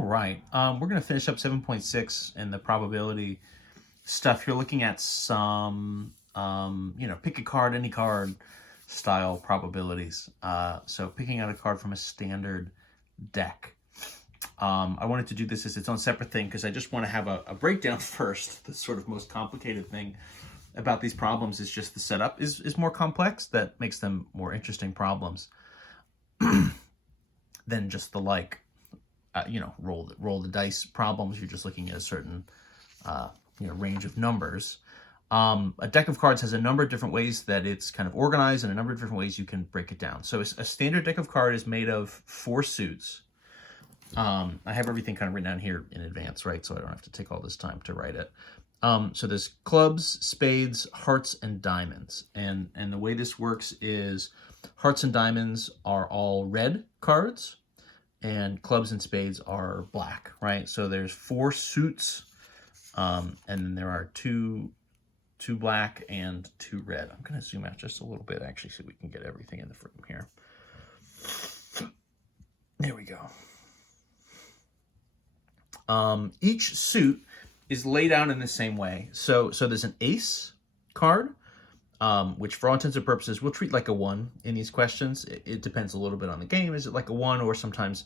All right. We're going to finish up 7.6 and the probability stuff. You're looking at some, pick a card, any card style probabilities. So picking out a card from a standard deck. I wanted to do this as its own separate thing because I just want to have a breakdown first. The sort of most complicated thing about these problems is just the setup is more complex. That makes them more interesting problems than just the roll the dice problems. You're just looking at a certain range of numbers. A deck of cards has a number of different ways that it's kind of organized and a number of different ways you can break it down. So a standard deck of cards is made of 4 suits. I have everything kind of written down here in advance, right? So I don't have to take all this time to write it. So there's clubs, spades, hearts, and diamonds. And the way this works is hearts and diamonds are all red cards, and clubs and spades are black, right? So there's 4 suits, and then there are two black and 2 red. I'm going to zoom out just a little bit, actually, so we can get everything in the frame here. There we go. Each suit is laid out in the same way. So there's an ace card, which for all intents and purposes, we'll treat like a 1 in these questions. It depends a little bit on the game. Is it like a 1, or sometimes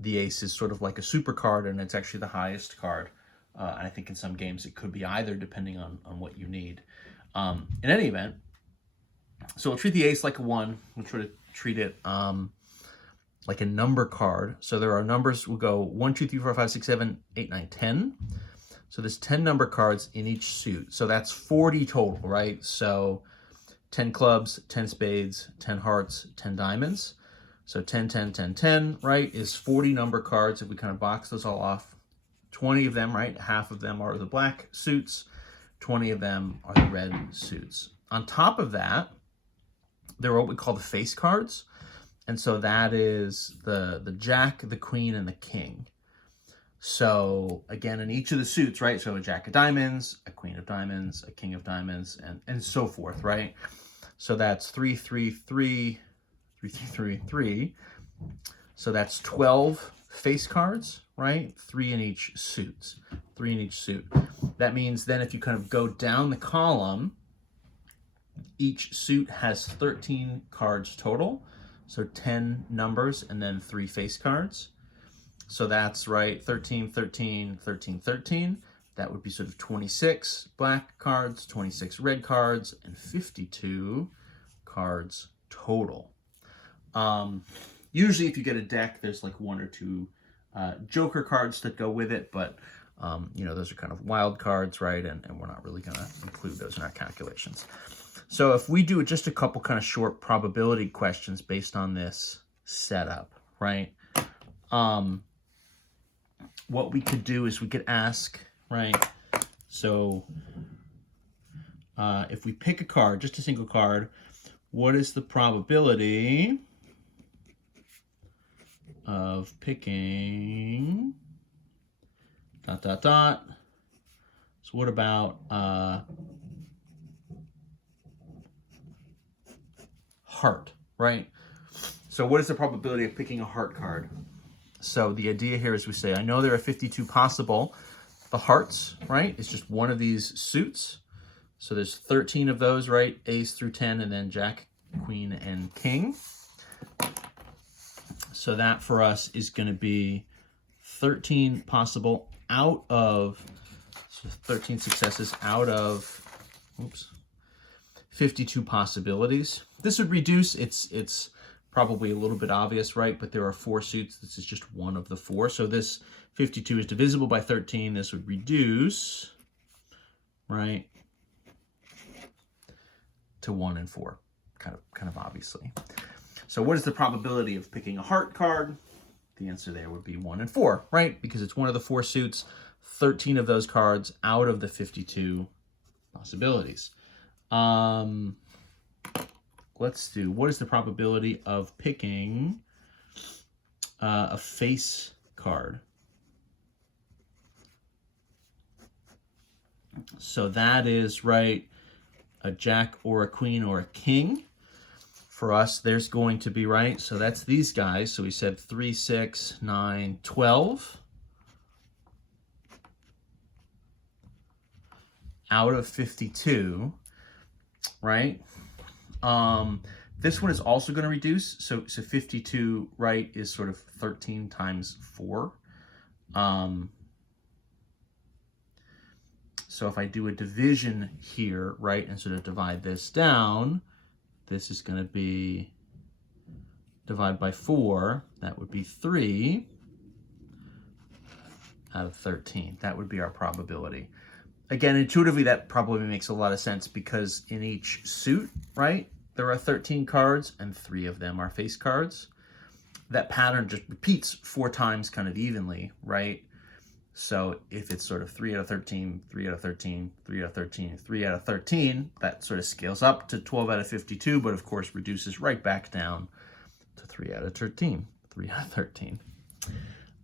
the ace is sort of like a super card and it's actually the highest card. And I think in some games it could be either, depending on what you need. In any event, so we'll treat the ace like a 1. We'll try to treat it like a number card. So there are numbers, we'll go 1, 2, 3, 4, 5, 6, 7, 8, 9, 10. So there's 10 number cards in each suit. So that's 40 total, right? So 10 clubs, 10 spades, 10 hearts, 10 diamonds. So 10, 10, 10, 10, right, is 40 number cards. If we kind of box those all off, 20 of them, right, half of them are the black suits, 20 of them are the red suits. On top of that, there are what we call the face cards. And so that is the jack, the queen, and the king. So again, in each of the suits, right? So a jack of diamonds, a queen of diamonds, a king of diamonds, and so forth, right? So that's 3, 3, 3, 3, 3, 3, 3. So that's 12 face cards, right? 3 in each suit. 3 in each suit. That means then if you kind of go down the column, each suit has 13 cards total. So 10 numbers and then 3 face cards. So that's right, 13, 13, 13, 13. That would be sort of 26 black cards, 26 red cards, and 52 cards total. Usually if you get a deck, there's like 1 or 2 joker cards that go with it, but those are kind of wild cards, right? And we're not really gonna include those in our calculations. So if we do just a couple kind of short probability questions based on this setup, right? What we could do is we could ask, right? So if we pick a card, just a single card, what is the probability of picking ... So what about heart, right? So what is the probability of picking a heart card? So the idea here is we say, I know there are 52 possible. The hearts, right, is just one of these suits. So there's 13 of those, right? Ace through 10, and then jack, queen, and king. So that for us is going to be 13 possible out of, so 13 successes out of, 52 possibilities. This would reduce, it's probably a little bit obvious, right? But there are 4 suits. This is just one of the 4. So this 52 is divisible by 13. This would reduce, right, to 1 and 4, kind of obviously. So what is the probability of picking a heart card? The answer there would be 1 and 4, right? Because it's one of the 4 suits, 13 of those cards out of the 52 possibilities. Let's do, what is the probability of picking a face card? So that is, right, a jack or a queen or a king. For us, there's going to be, right, so that's these guys. So we said 3, 6, 9, 12. out of 52, right? This one is also going to reduce. So 52, right, is sort of 13 times 4. So if I do a division here, right, and sort of divide this down, this is going to be divide by 4. That would be 3 out of 13. That would be our probability. Again, intuitively, that probably makes a lot of sense because in each suit, right, there are 13 cards and 3 of them are face cards. That pattern just repeats 4 times kind of evenly, right? So if it's sort of 3 out of 13, 3 out of 13, 3 out of 13, 3 out of 13, that sort of scales up to 12 out of 52, but of course reduces right back down to 3 out of 13, 3 out of 13.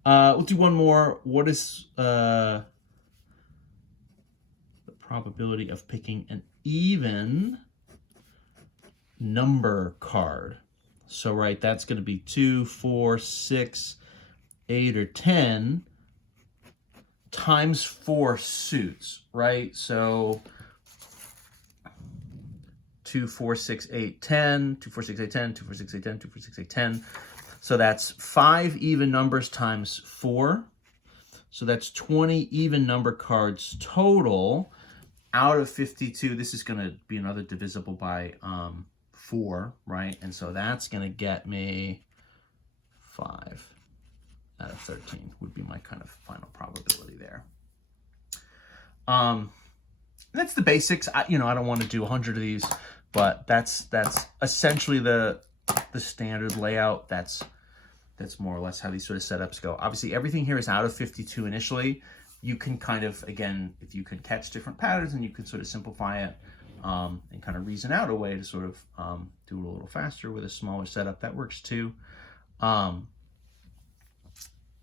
We'll do one more. What is the probability of picking an even number card? So, right, that's going to be 2, 4, 6, 8, or 10 times 4 suits, right? So 2, 4, 6, 8, 10, 2, 4, 6, 8, 10, 2, 4, 6, 8, 10, 2, 4, 6, 8, 10. So that's 5 even numbers times 4. So that's 20 even number cards total out of 52. This is going to be another divisible by 4, right? And so that's going to get me 5 out of 13 would be my kind of final probability there. That's the basics. I don't want to do 100 of these, but that's essentially the standard layout. That's more or less how these sort of setups go. Obviously, everything here is out of 52 initially. You can kind of, again, if you can catch different patterns, and you can sort of simplify it and kind of reason out a way to sort of do it a little faster with a smaller setup. That works too.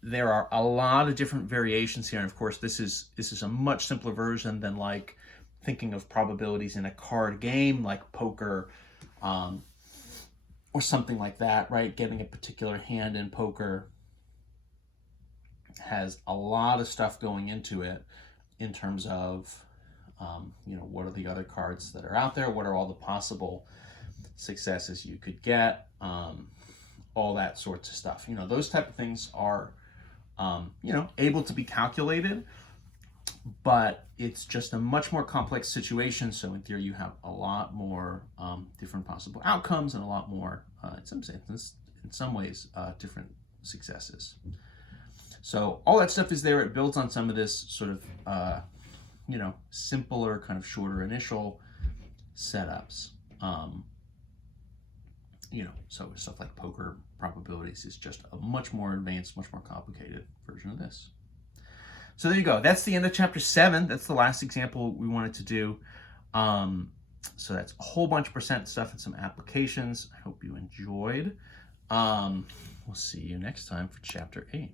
There are a lot of different variations here, and of course this is a much simpler version than like thinking of probabilities in a card game like poker or something like that, right? Getting a particular hand in poker has a lot of stuff going into it in terms of what are the other cards that are out there, what are all the possible successes you could get, all that sorts of stuff. Those type of things are able to be calculated, but it's just a much more complex situation. So in theory, you have a lot more different possible outcomes and a lot more, in some ways, different successes. So all that stuff is there. It builds on some of this sort of, simpler, kind of shorter initial setups. So stuff like poker probabilities is just a much more advanced, much more complicated version of this. So there you go. That's the end of chapter 7. That's the last example we wanted to do. So that's a whole bunch of percent stuff and some applications. I hope you enjoyed. We'll see you next time for chapter 8.